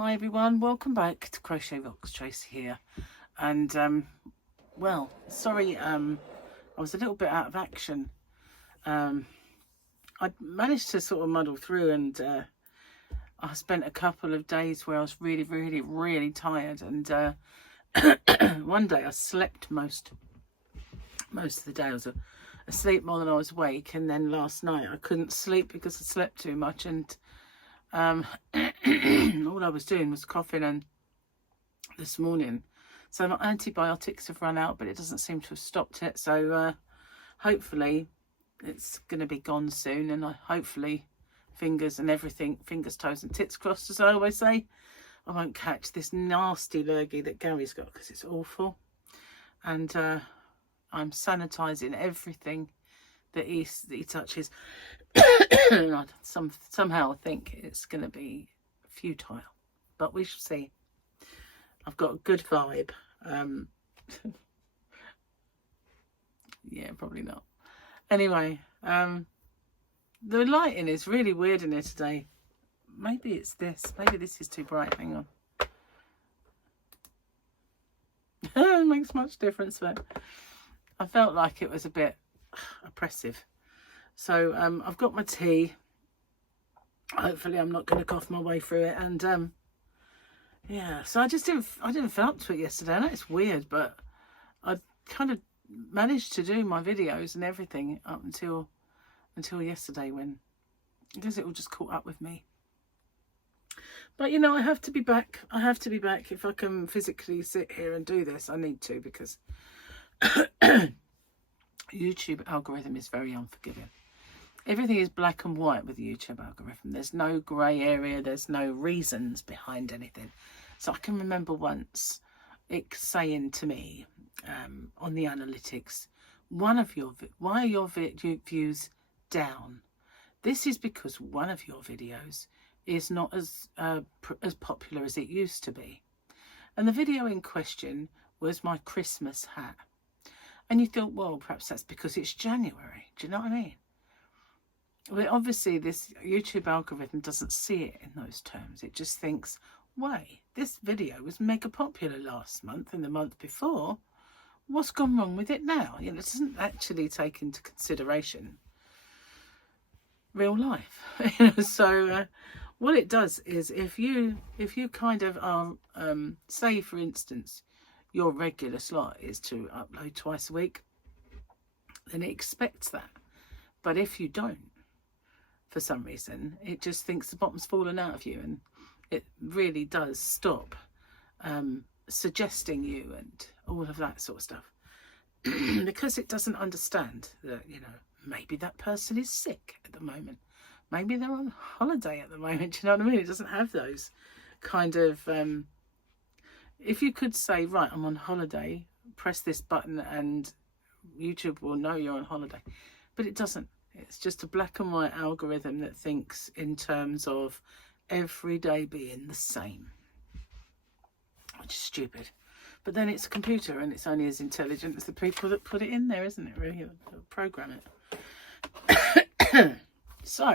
Hi everyone, welcome back to Crochet Rocks. Tracy here, and well, sorry, I was a little bit out of action. I managed to sort of muddle through, and I spent a couple of days where I was really tired, and one day I slept most of the day. I was asleep more than I was awake, and then last night I couldn't sleep because I slept too much, and all I was doing was coughing, and this morning, so my antibiotics have run out, but it doesn't seem to have stopped it. So hopefully it's going to be gone soon, and hopefully, fingers, toes and tits crossed, as I always say, I won't catch this nasty lurgy that Gary's got, because it's awful. And I'm sanitizing everything that he touches. Somehow I think it's going to be futile, but we shall see. I've got a good vibe. Yeah, probably not. Anyway, the lighting is really weird in here today. Maybe it's this. Maybe this is too bright. Hang on. It makes much difference, but I felt like it was a bit oppressive. So I've got my tea. Hopefully I'm not going to cough my way through it. And yeah, so I didn't feel up to it yesterday. I know it's weird, but I kind of managed to do my videos and everything up until yesterday, when I guess it all just caught up with me. But you know, I have to be back. If I can physically sit here and do this, I need to, because YouTube algorithm is very unforgiving. Everything is black and white with the YouTube algorithm. There's no grey area. There's no reasons behind anything. So I can remember once it saying to me on the analytics, why are your views down? This is because one of your videos is not as popular as it used to be. And the video in question was my Christmas hat. And you thought, well, perhaps that's because it's January. Do you know what I mean? Well, obviously, this YouTube algorithm doesn't see it in those terms. It just thinks, wait, this video was mega popular last month and the month before. What's gone wrong with it now? You know, it doesn't actually take into consideration real life. So what it does is, if you kind of are, say, for instance, your regular slot is to upload twice a week, then it expects that. But if you don't, for some reason, it just thinks the bottom's fallen out of you, and it really does stop suggesting you and all of that sort of stuff. Because it doesn't understand that, you know, maybe that person is sick at the moment. Maybe they're on holiday at the moment. Do you know what I mean? It doesn't have those kind of... if you could say, right, I'm on holiday, press this button and YouTube will know you're on holiday. But it doesn't. It's just a black and white algorithm that thinks in terms of every day being the same. Which is stupid. But then it's a computer, and it's only as intelligent as the people that put it in there, isn't it, really? Program it. So,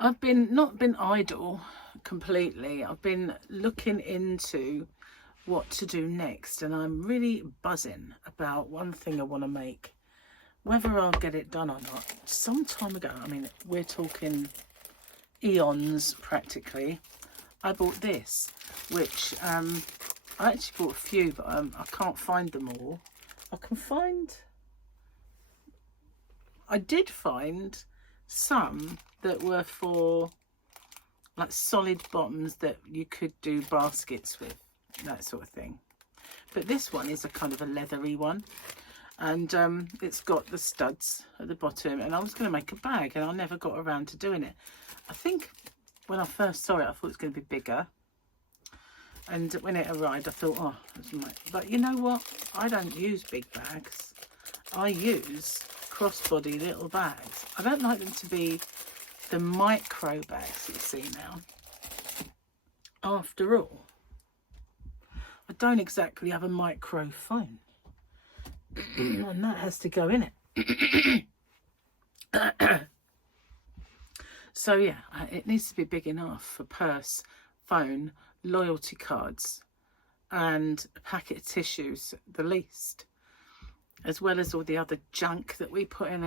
I've not been idle completely. I've been looking into what to do next, and I'm really buzzing about one thing I want to make. Whether I'll get it done or not, some time ago, I mean, we're talking eons practically, I bought this, which I actually bought a few, but I can't find them all. I did find some that were for like solid bottoms that you could do baskets with, that sort of thing. But this one is a kind of a leathery one, and it's got the studs at the bottom, and I was going to make a bag, and I never got around to doing it. I think when I first saw it, I thought it was going to be bigger, and when it arrived, I thought, oh, but you know what? I don't use big bags. I use crossbody little bags. I don't like them to be the micro bags you see now. After all, I don't exactly have a microphone. And that has to go in it. So yeah, it needs to be big enough for purse, phone, loyalty cards, and a packet of tissues at the least, as well as all the other junk that we put in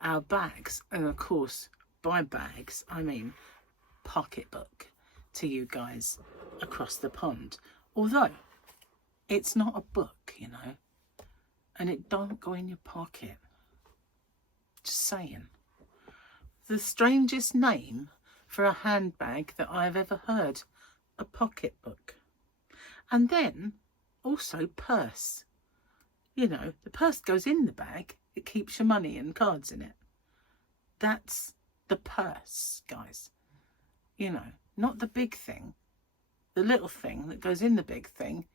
our bags. And of course, by bags I mean pocketbook to you guys across the pond, although it's not a book, you know, and it don't go in your pocket. Just saying. The strangest name for a handbag that I've ever heard, a pocketbook. And then also purse. You know, the purse goes in the bag, it keeps your money and cards in it. That's the purse, guys. You know, not the big thing. The little thing that goes in the big thing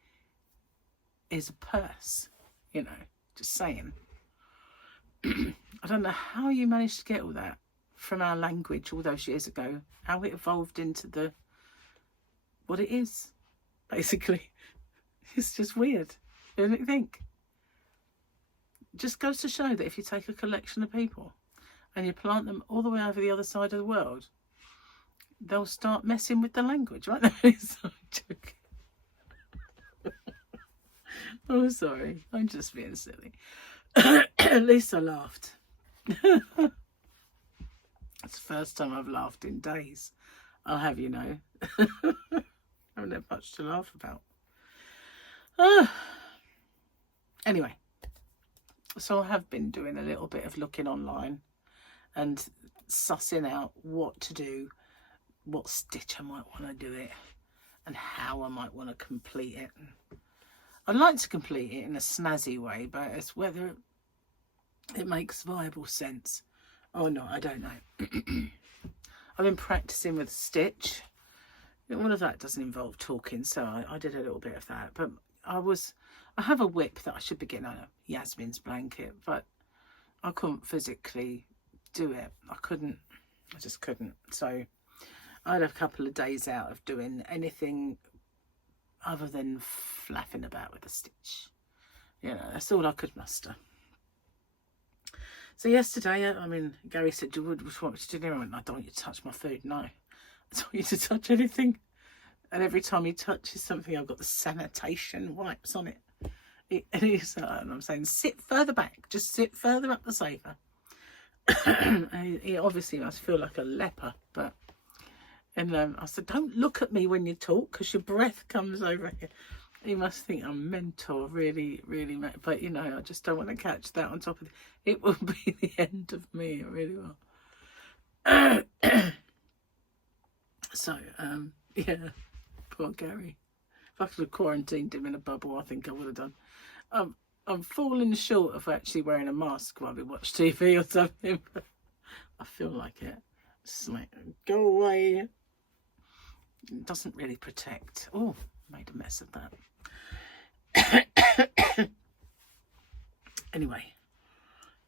is a purse, you know, just saying. I don't know how you managed to get all that from our language all those years ago, how it evolved into what it is, basically. It's just weird, don't you think? It just goes to show that if you take a collection of people and you plant them all the way over the other side of the world, they'll start messing with the language, right? It's not joking. Oh, sorry, I'm just being silly. At least I laughed. It's the first time I've laughed in days, I'll have you know. I haven't had much to laugh about. Anyway, so I have been doing a little bit of looking online and sussing out what to do, what stitch I might want to do it, and how I might want to complete it. I'd like to complete it in a snazzy way, but it's whether it makes viable sense or not, I don't know. I've been practicing with stitch. All of that doesn't involve talking, so I did a little bit of that. But I have a whip that I should be getting out of Yasmin's blanket, but I couldn't physically do it. I just couldn't. So I had a couple of days out of doing anything other than flapping about with a stitch. You know, that's all I could muster. So yesterday, I mean, Gary said, "Do you want me to do dinner?" I went, "I don't want you to touch my food, no. I don't want you to touch anything." And every time he touches something, I've got the sanitation wipes on it. And I'm saying, sit further back, just sit further up the sofa. He obviously must feel like a leper, but... And I said, don't look at me when you talk, because your breath comes over here. He must think I'm mental, really, really. But, you know, I just don't want to catch that on top of it. It will be the end of me. It really will. So, yeah, poor Gary. If I could have quarantined him in a bubble, I think I would have done. I'm falling short of actually wearing a mask while we watch TV or something. But I feel like it. It's like, go away. It doesn't really protect. Oh, made a mess of that. Anyway,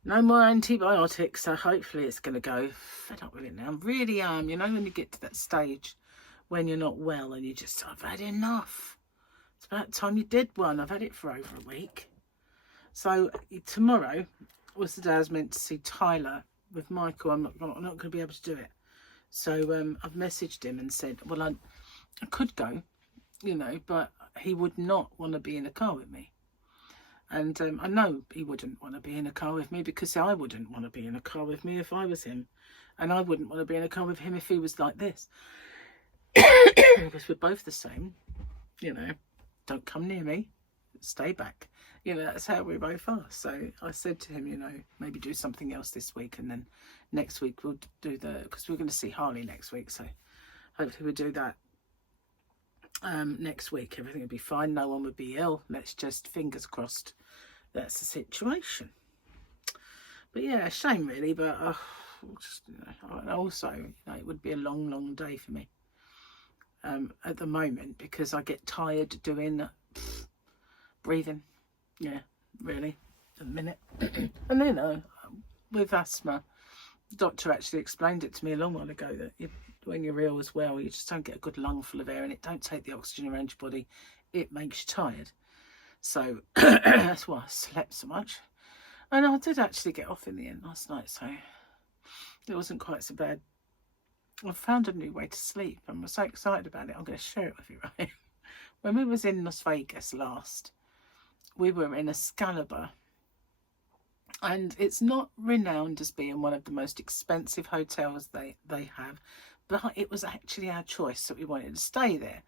no more antibiotics, so hopefully it's going to go. Fed up with it now. I really am. You know, when you get to that stage when you're not well and you just, I've had enough. It's about time you did one. I've had it for over a week. So tomorrow was the day I was meant to see Tyler with Michael. I'm not going to be able to do it. So I've messaged him and said, well, I could go, you know, but he would not want to be in a car with me. And I know he wouldn't want to be in a car with me, because I wouldn't want to be in a car with me if I was him. And I wouldn't want to be in a car with him if he was like this. Because we're both the same, you know. Don't come near me. Stay back. You know, that's how we both are. So I said to him, you know, maybe do something else this week. And then next week we'll do because we're going to see Harley next week. So hopefully we'll do that next week. Everything will be fine. No one would be ill. Let's just, fingers crossed, that's the situation. But yeah, shame really. But just, you know, also, you know, it would be a long, long day for me at the moment, because I get tired doing breathing. Yeah, really, a minute. And then with asthma, the doctor actually explained it to me a long while ago, that when you're ill as well, you just don't get a good lungful of air, and it don't take the oxygen around your body. It makes you tired. So that's why I slept so much. And I did actually get off in the end last night, so it wasn't quite so bad. I've found a new way to sleep and I'm so excited about it. I'm going to share it with you, right? When we was in Las Vegas last, we were in Excalibur, and it's not renowned as being one of the most expensive hotels they have, but it was actually our choice that we wanted to stay there.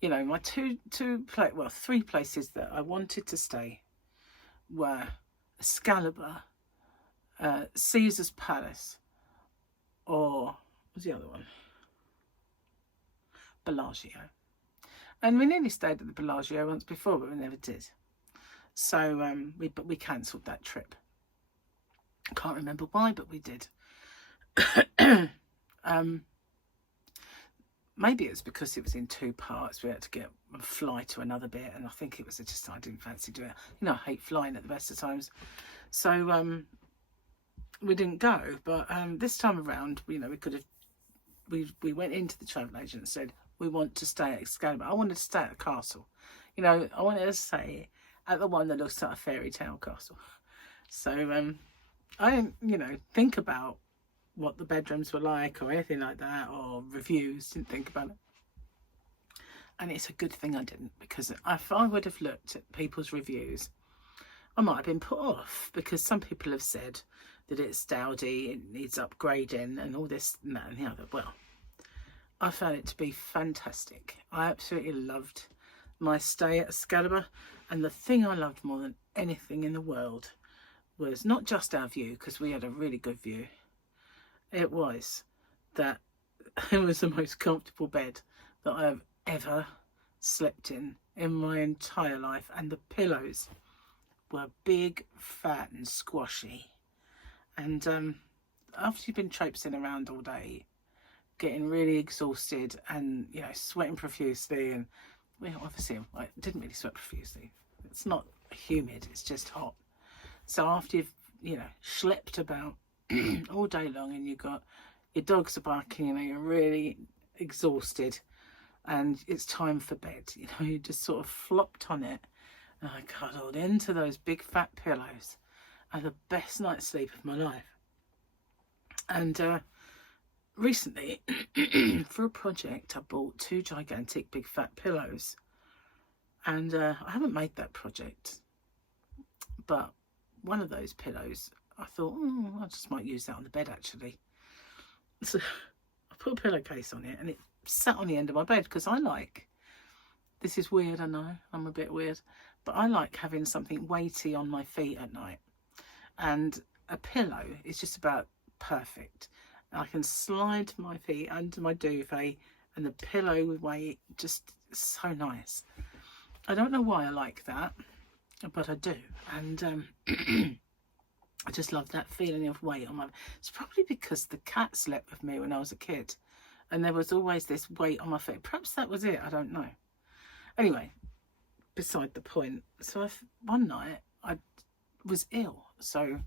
You know, my three places that I wanted to stay were Excalibur, Caesar's Palace, or what was the other one? Bellagio. And we nearly stayed at the Bellagio once before, but we never did. So we cancelled that trip. I can't remember why, but we did. Maybe it was because it was in 2 parts. We had to fly to another bit, and I think it was just I didn't fancy doing it. You know, I hate flying at the best of times. So we didn't go. But this time around, you know, we went into the travel agent and said, we want to stay at Excalibur. I wanted to stay at a castle. You know, I wanted to stay at the one that looks like a fairy tale castle. So I didn't, you know, think about what the bedrooms were like or anything like that, or reviews. Didn't think about it. And it's a good thing I didn't, because if I would have looked at people's reviews, I might have been put off, because some people have said that it's dowdy, it needs upgrading and all this and that and the other. Well, I found it to be fantastic. I absolutely loved my stay at Excalibur, and the thing I loved more than anything in the world was not just our view, because we had a really good view. It was that it was the most comfortable bed that I have ever slept in my entire life, and the pillows were big, fat and squashy. And after you've been traipsing around all day, getting really exhausted and, you know, sweating profusely, and well, obviously I didn't really sweat profusely. It's not humid, it's just hot. So after you've, you know, schlepped about all day long, and you've got your dogs are barking, you know, you're really exhausted, and it's time for bed. You know, you just sort of flopped on it, and I cuddled into those big fat pillows. I had the best night's sleep of my life. And recently, for a project, I bought 2 gigantic big fat pillows, and I haven't made that project, but one of those pillows, I thought, I just might use that on the bed, actually. So I put a pillowcase on it, and it sat on the end of my bed, because I like, this is weird, I know, I'm a bit weird, but I like having something weighty on my feet at night. And a pillow is just about perfect. I can slide my feet under my duvet, and the pillow with weight, just so nice. I don't know why I like that, but I do. And I just love that feeling of weight on my... It's probably because the cat slept with me when I was a kid, and there was always this weight on my feet. Perhaps that was it, I don't know. Anyway, beside the point. So one night I was ill, so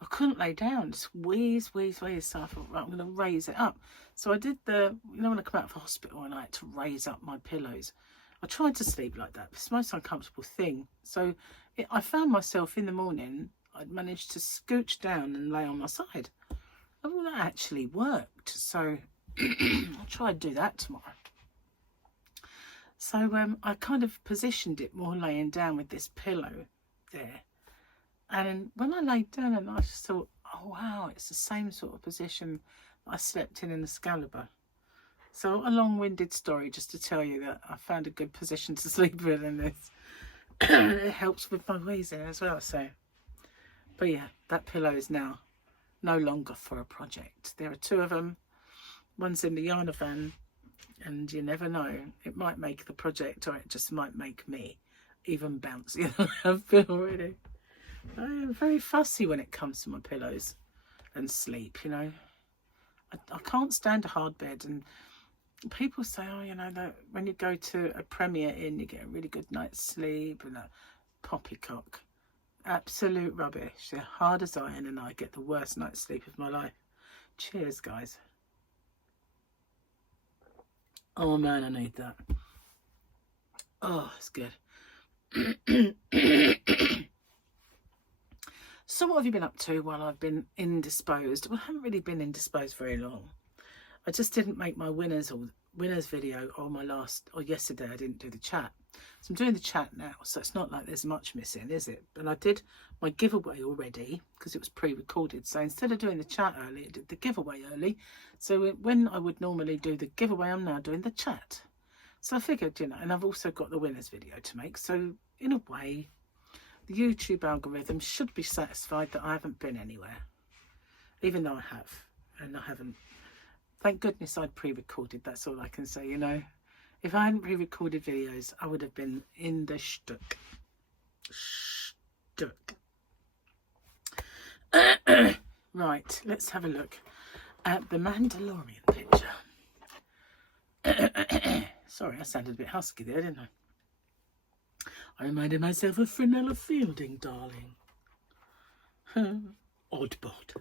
I couldn't lay down, just wheeze. So I thought, right, I'm going to raise it up. So I did you know, when I come out of hospital and I had to raise up my pillows. I tried to sleep like that. It's the most uncomfortable thing. So I found myself in the morning, I'd managed to scooch down and lay on my side. Oh, well, that actually worked. So I'll try to do that tomorrow. So I kind of positioned it more laying down with this pillow there. And when I laid down, and I just thought, oh wow, it's the same sort of position I slept in Excalibur. So a long-winded story just to tell you that I found a good position to sleep in this. It helps with my wheezing as well. So, but yeah, that pillow is now no longer for a project. There are 2 of them. One's in the Yana van, and you never know, it might make the project, or it just might make me even bouncier than I've been already. I am very fussy when it comes to my pillows and sleep, you know. I can't stand a hard bed, and people say, oh, you know, that when you go to a Premier Inn, you get a really good night's sleep, and a poppycock. Absolute rubbish. They're hard as iron, and I get the worst night's sleep of my life. Cheers, guys. Oh man, I need that. Oh, it's good. So what have you been up to while I've been indisposed? Well, I haven't really been indisposed very long. I just didn't make my winners video on my last, or yesterday I didn't do the chat. So I'm doing the chat now, so it's not like there's much missing, is it? And I did my giveaway already because it was pre-recorded. So instead of doing the chat early, I did the giveaway early. So when I would normally do the giveaway, I'm now doing the chat. So I figured, you know, and I've also got the winners video to make. So in a way, the YouTube algorithm should be satisfied that I haven't been anywhere, even though I have, and I haven't. Thank goodness I'd pre-recorded, that's all I can say, you know. If I hadn't pre-recorded videos, I would have been in the shtuck. Right, let's have a look at the Mandalorian picture. Sorry, I sounded a bit husky there, didn't I? I reminded myself of Fenella Fielding, darling. Oddbod.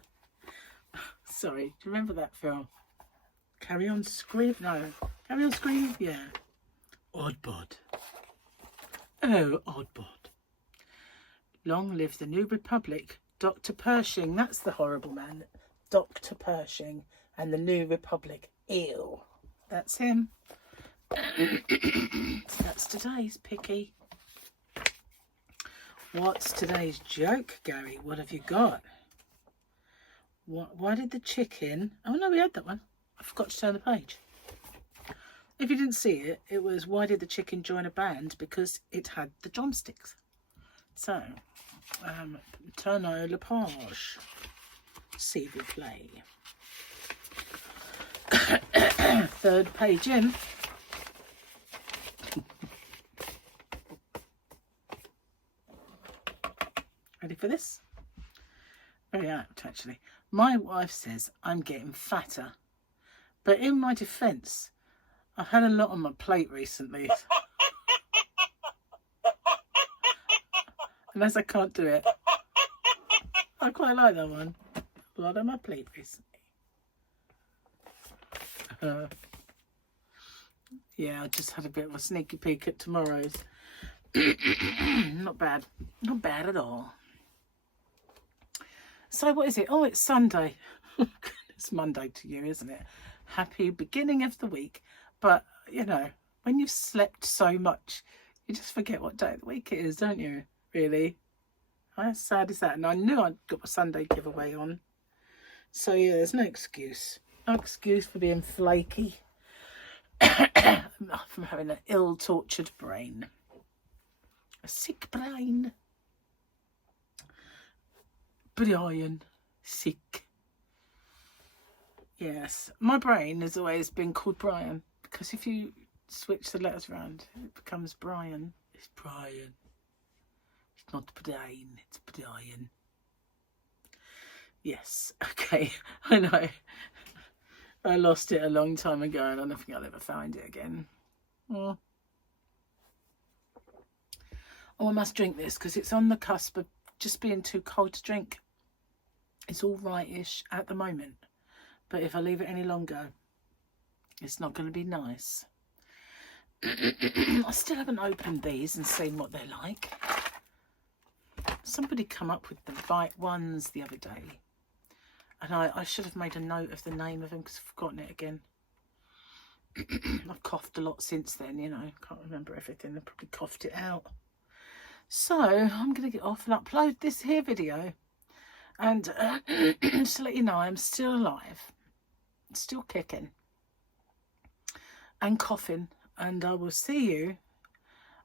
Sorry, do you remember that film? Carry On Scream? No. Carry On Scream? Yeah. Oddbod. Oh, Oddbod. Long live the New Republic. Dr. Pershing. That's the horrible man. Dr. Pershing and the New Republic. Ew. That's him. So that's today's picky. What's today's joke, Gary? What have you got? Why did the chicken... Oh, no, we had that one. I forgot to turn the page. If you didn't see it, it was why did the chicken join a band? Because it had the drumsticks. So, tournons la page. S'il vous plaît. Third page in. Ready for this? Very apt, actually. My wife says I'm getting fatter. But in my defence, I've had a lot on my plate recently. And as I can't do it, I quite like that one. A lot on my plate recently. Yeah, I just had a bit of a sneaky peek at tomorrow's. Not bad. Not bad at all. So what is it? Oh, it's Sunday. It's Monday to you, isn't it? Happy beginning of the week. But, you know, when you've slept so much, you just forget what day of the week it is, don't you? Really? How sad is that? And I knew I'd got my Sunday giveaway on. So, yeah, there's no excuse. No excuse for being flaky. From having an ill-tortured brain. A sick brain. Brian. Sick. Yes, my brain has always been called Brian because if you switch the letters around, it becomes Brian. It's Brian. It's not Brian, it's Brian. Yes, okay, I know. I lost it a long time ago. I don't think I'll ever find it again. Oh, I must drink this because it's on the cusp of just being too cold to drink. It's all right-ish at the moment. But if I leave it any longer, it's not going to be nice. I still haven't opened these and seen what they're like. Somebody come up with the right ones the other day. And I should have made a note of the name of them because I've forgotten it again. I've coughed a lot since then, you know. Can't remember everything. I probably coughed it out. So I'm going to get off and upload this here video. And just to let you know, I'm still alive. Still kicking and coughing, and I will see you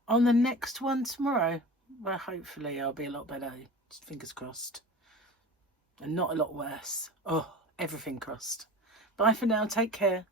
on the next one tomorrow, where hopefully I'll be a lot better. Just fingers crossed, and not a lot worse. Oh, everything crossed. Bye for now. Take care.